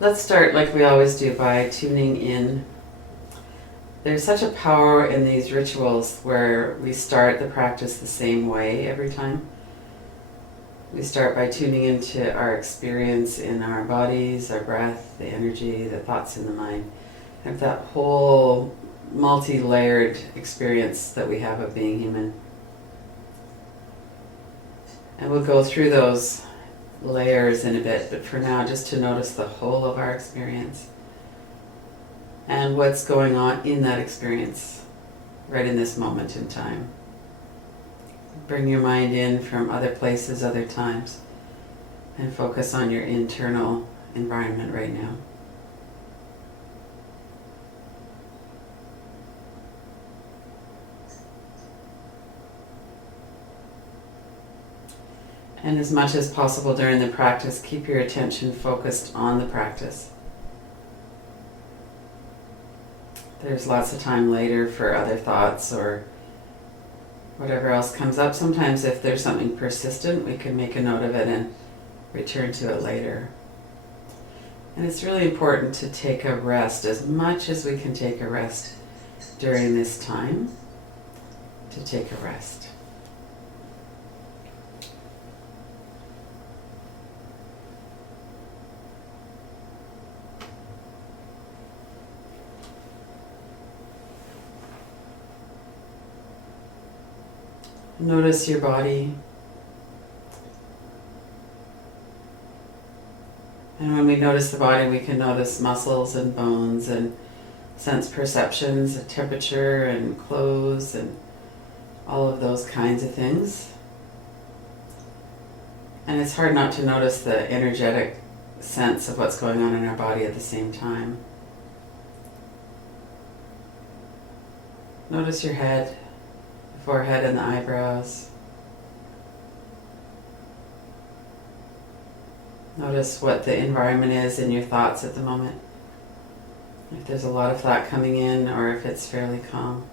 Let's start like we always do by tuning in. There's such a power in these rituals where we start the practice the same way every time. We start by tuning into our experience in our bodies, our breath, the energy, the thoughts in the mind, and that whole multi-layered experience that we have of being human. And we'll go through those layers in a bit, but for now, just to notice the whole of our experience and what's going on in that experience right in this moment in time. Bring your mind in from other places, other times, and focus on your internal environment right now. And as much as possible during the practice, keep your attention focused on the practice. There's lots of time later for other thoughts or whatever else comes up. Sometimes if there's something persistent, we can make a note of it and return to it later. And it's really important to take a rest, as much as we can take a rest during this time, to take a rest. Notice your body. And when we notice the body, we can notice muscles and bones and sense perceptions, temperature and clothes and all of those kinds of things. And it's hard not to notice the energetic sense of what's going on in our body at the same time. Notice your head, the forehead and the eyebrows. Notice what the environment is in your thoughts at the moment. If there's a lot of thought coming in or if it's fairly calm.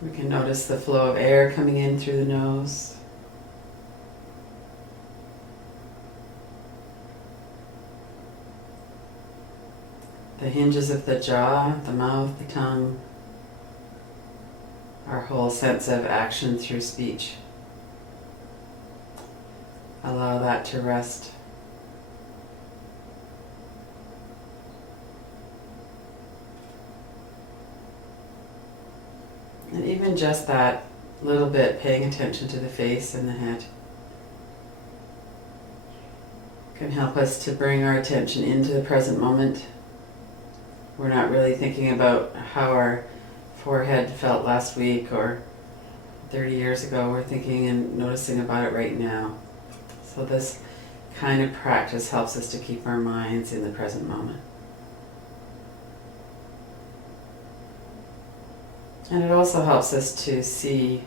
We can notice the flow of air coming in through the nose. The hinges of the jaw, the mouth, the tongue. Our whole sense of action through speech. Allow that to rest. And even just that little bit, paying attention to the face and the head, can help us to bring our attention into the present moment. We're not really thinking about how our forehead felt last week or 30 years ago. We're thinking and noticing about it right now. So this kind of practice helps us to keep our minds in the present moment. And it also helps us to see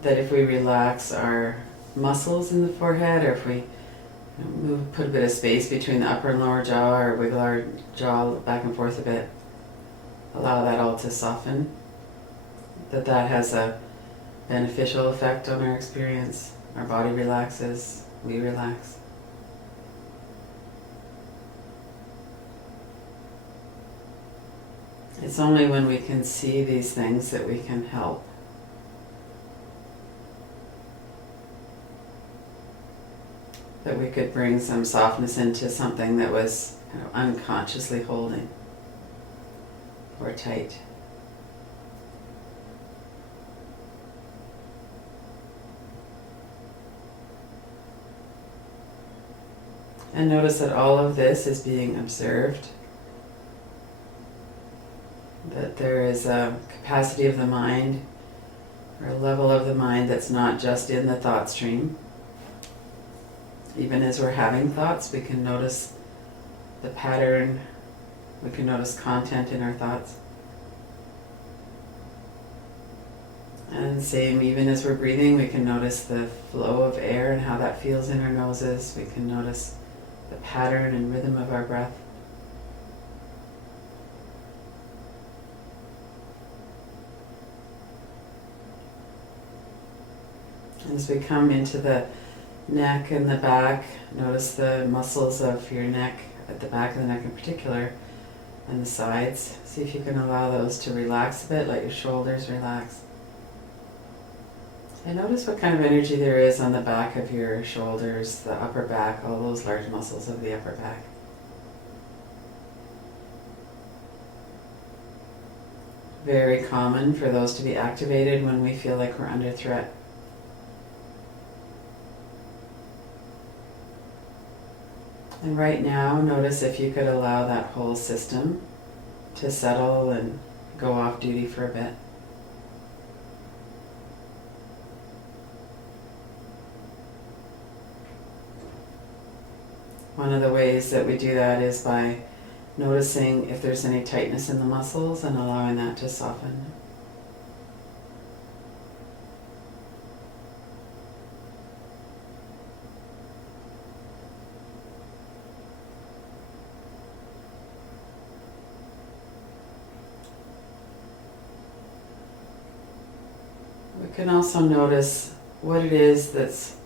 that if we relax our muscles in the forehead, or if we put a bit of space between the upper and lower jaw, or wiggle our jaw back and forth a bit, allow that all to soften, that has a beneficial effect on our experience. Our body relaxes, we relax. It's only when we can see these things that we can help. That we could bring some softness into something that was kind of unconsciously holding or tight. And notice that all of this is being observed. That there is a capacity of the mind, or a level of the mind that's not just in the thought stream. Even as we're having thoughts, we can notice the pattern, we can notice content in our thoughts. And same, even as we're breathing, we can notice the flow of air and how that feels in our noses. We can notice the pattern and rhythm of our breath. And as we come into the neck and the back. Notice the muscles of your neck, at the back of the neck in particular, and the sides. See if you can allow those to relax a bit, let your shoulders relax. And notice what kind of energy there is on the back of your shoulders, the upper back, all those large muscles of the upper back. Very common for those to be activated when we feel like we're under threat. And right now, notice if you could allow that whole system to settle and go off duty for a bit. One of the ways that we do that is by noticing if there's any tightness in the muscles and allowing that to soften. We can also notice what it is that's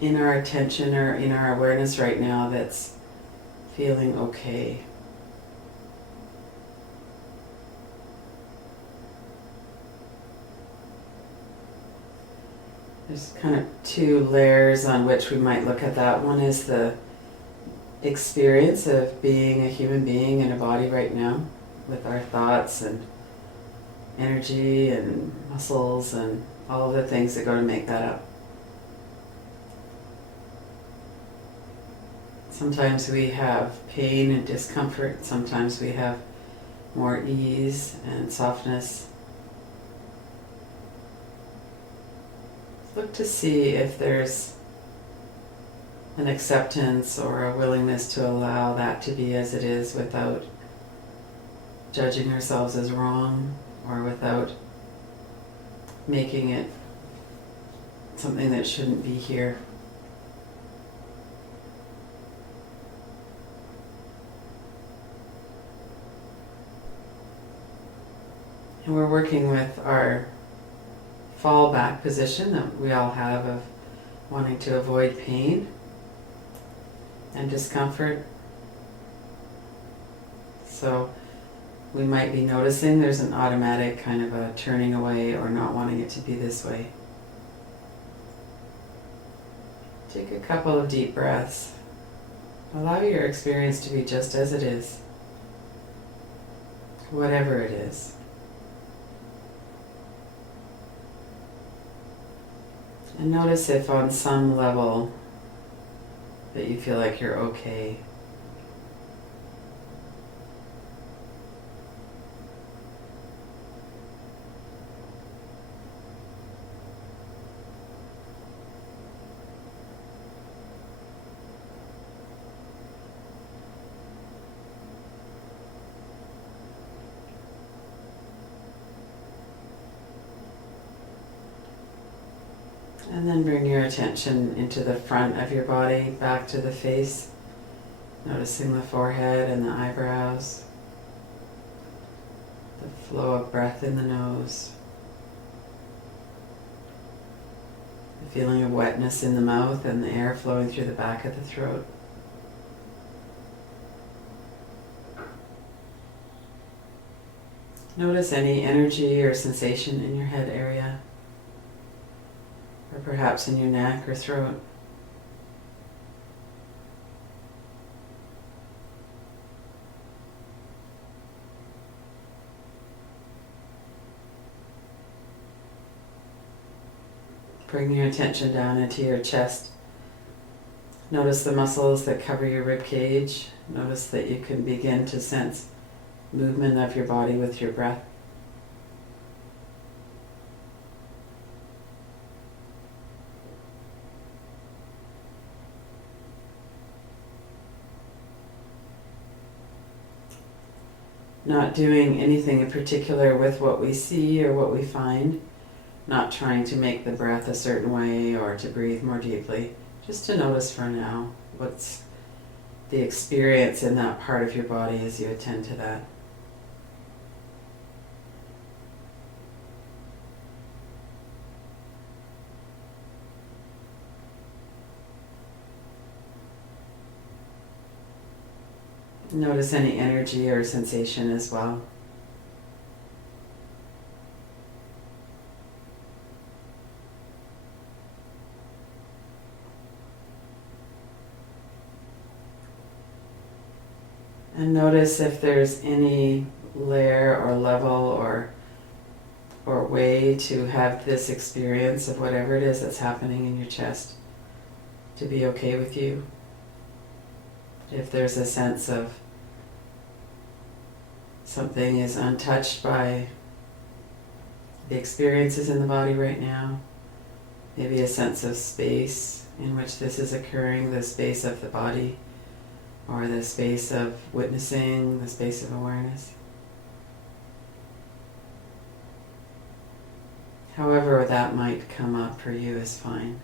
in our attention or in our awareness right now that's feeling okay. There's kind of two layers on which we might look at that. One is the experience of being a human being in a body right now, with our thoughts and energy and muscles and all of the things that go to make that up. Sometimes we have pain and discomfort, sometimes we have more ease and softness. Look to see if there's an acceptance or a willingness to allow that to be as it is without judging ourselves as wrong or without making it something that shouldn't be here. And we're working with our fallback position that we all have of wanting to avoid pain and discomfort. So we might be noticing there's an automatic kind of a turning away or not wanting it to be this way. Take a couple of deep breaths. Allow your experience to be just as it is, whatever it is. And notice if on some level that you feel like you're okay. And then bring your attention into the front of your body, back to the face, noticing the forehead and the eyebrows, the flow of breath in the nose, the feeling of wetness in the mouth and the air flowing through the back of the throat. Notice any energy or sensation in your head area, or perhaps in your neck or throat. Bring your attention down into your chest. Notice the muscles that cover your rib cage. Notice that you can begin to sense movement of your body with your breath. Not doing anything in particular with what we see or what we find, not trying to make the breath a certain way or to breathe more deeply, just to notice for now what's the experience in that part of your body as you attend to that. Notice any energy or sensation as well. And notice if there's any layer or level or way to have this experience of whatever it is that's happening in your chest to be okay with you. If there's a sense of something is untouched by the experiences in the body right now, maybe a sense of space in which this is occurring, the space of the body, or the space of witnessing, the space of awareness. However that might come up for you is fine.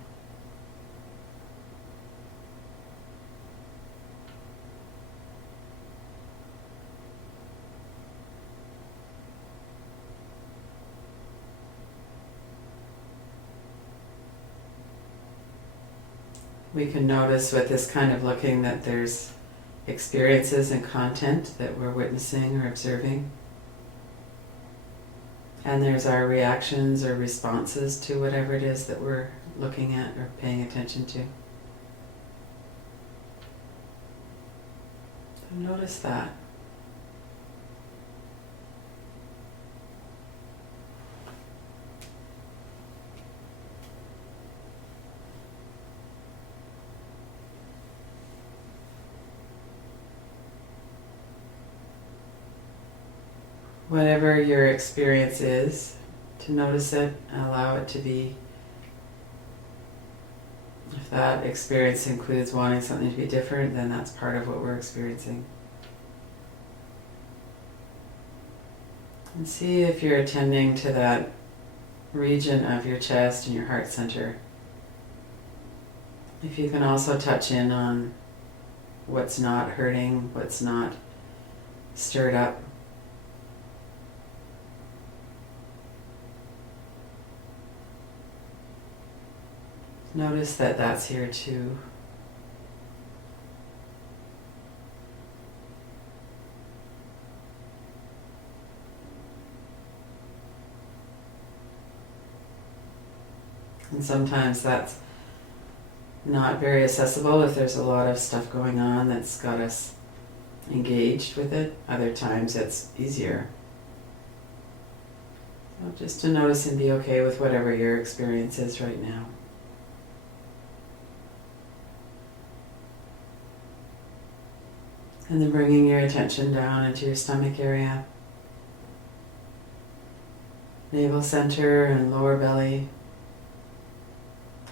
We can notice with this kind of looking that there's experiences and content that we're witnessing or observing. And there's our reactions or responses to whatever it is that we're looking at or paying attention to. So notice that. Whatever your experience is, to notice it, allow it to be. If that experience includes wanting something to be different, then that's part of what we're experiencing. And see if you're attending to that region of your chest and your heart center. If you can also touch in on what's not hurting, what's not stirred up. Notice that that's here too. And sometimes that's not very accessible if there's a lot of stuff going on that's got us engaged with it. Other times it's easier. So just to notice and be okay with whatever your experience is right now. And then bringing your attention down into your stomach area, navel center and lower belly,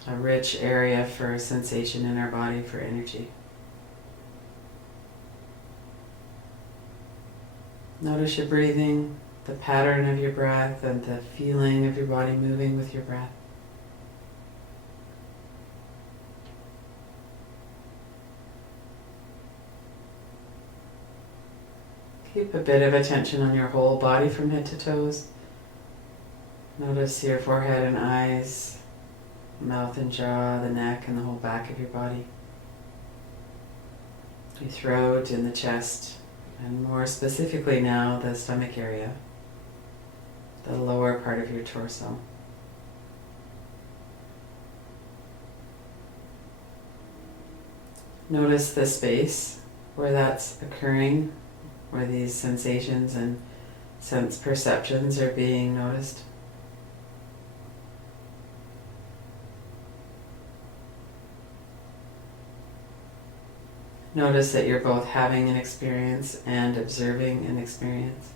a rich area for sensation in our body, for energy. Notice your breathing, the pattern of your breath and the feeling of your body moving with your breath. Keep a bit of attention on your whole body from head to toes. Notice your forehead and eyes, mouth and jaw, the neck and the whole back of your body. Your throat and the chest, and more specifically now the stomach area, the lower part of your torso. Notice the space where that's occurring, where these sensations and sense perceptions are being noticed. Notice that you're both having an experience and observing an experience.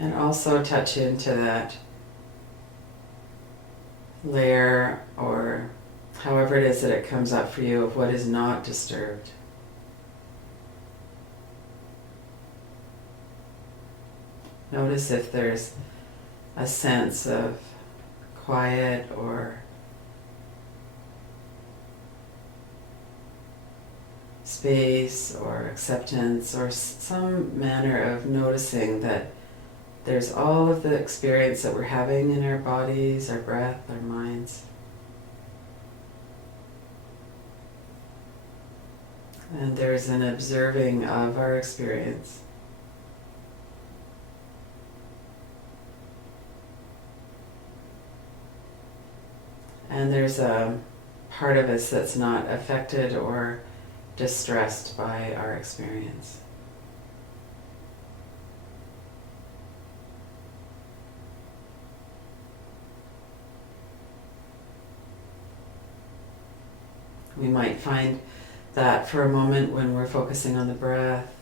And also touch into that layer, or however it is that it comes up for you, of what is not disturbed. Notice if there's a sense of quiet or space or acceptance or some manner of noticing that there's all of the experience that we're having in our bodies, our breath, our minds. And there's an observing of our experience. And there's a part of us that's not affected or distressed by our experience. We might find that for a moment when we're focusing on the breath,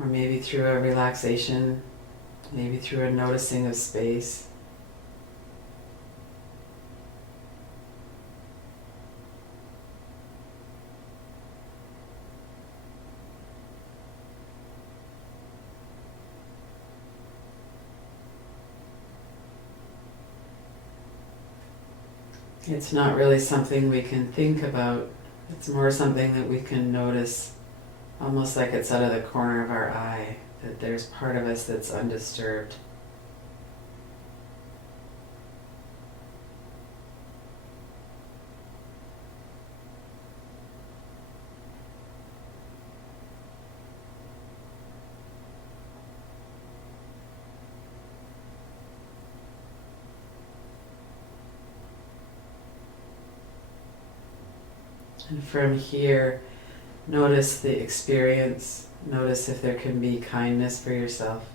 or maybe through a relaxation, maybe through a noticing of space. It's not really something we can think about. It's more something that we can notice, almost like it's out of the corner of our eye, that there's part of us that's undisturbed. And from here, notice the experience. Notice if there can be kindness for yourself.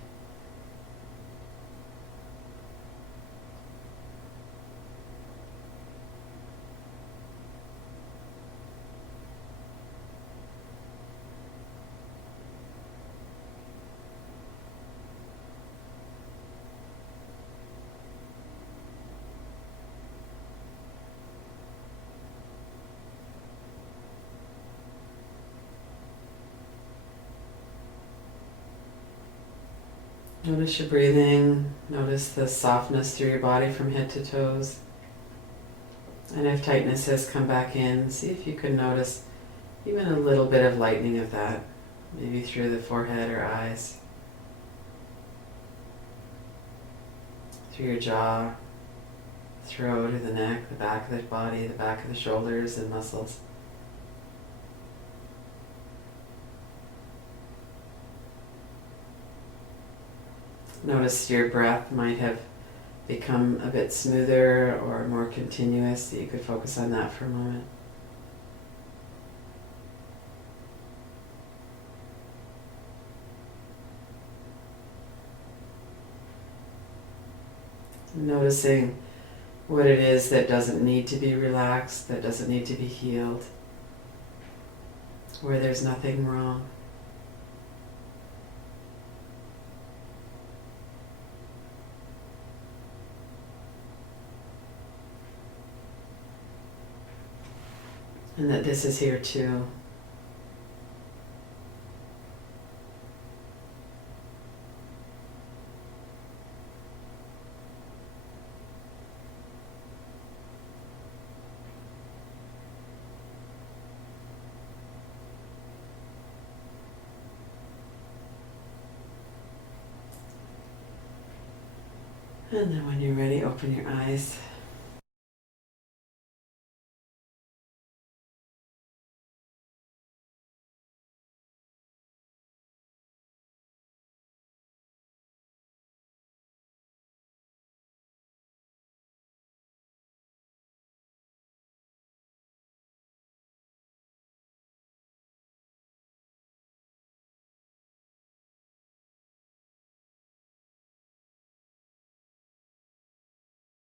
Notice your breathing, notice the softness through your body from head to toes. And if tightness has come back in, see if you can notice even a little bit of lightening of that, maybe through the forehead or eyes, through your jaw, throat or the neck, the back of the body, the back of the shoulders and muscles. Notice your breath might have become a bit smoother or more continuous, so you could focus on that for a moment. Noticing what it is that doesn't need to be relaxed, that doesn't need to be healed, where there's nothing wrong. And that this is here too. And then when you're ready, open your eyes.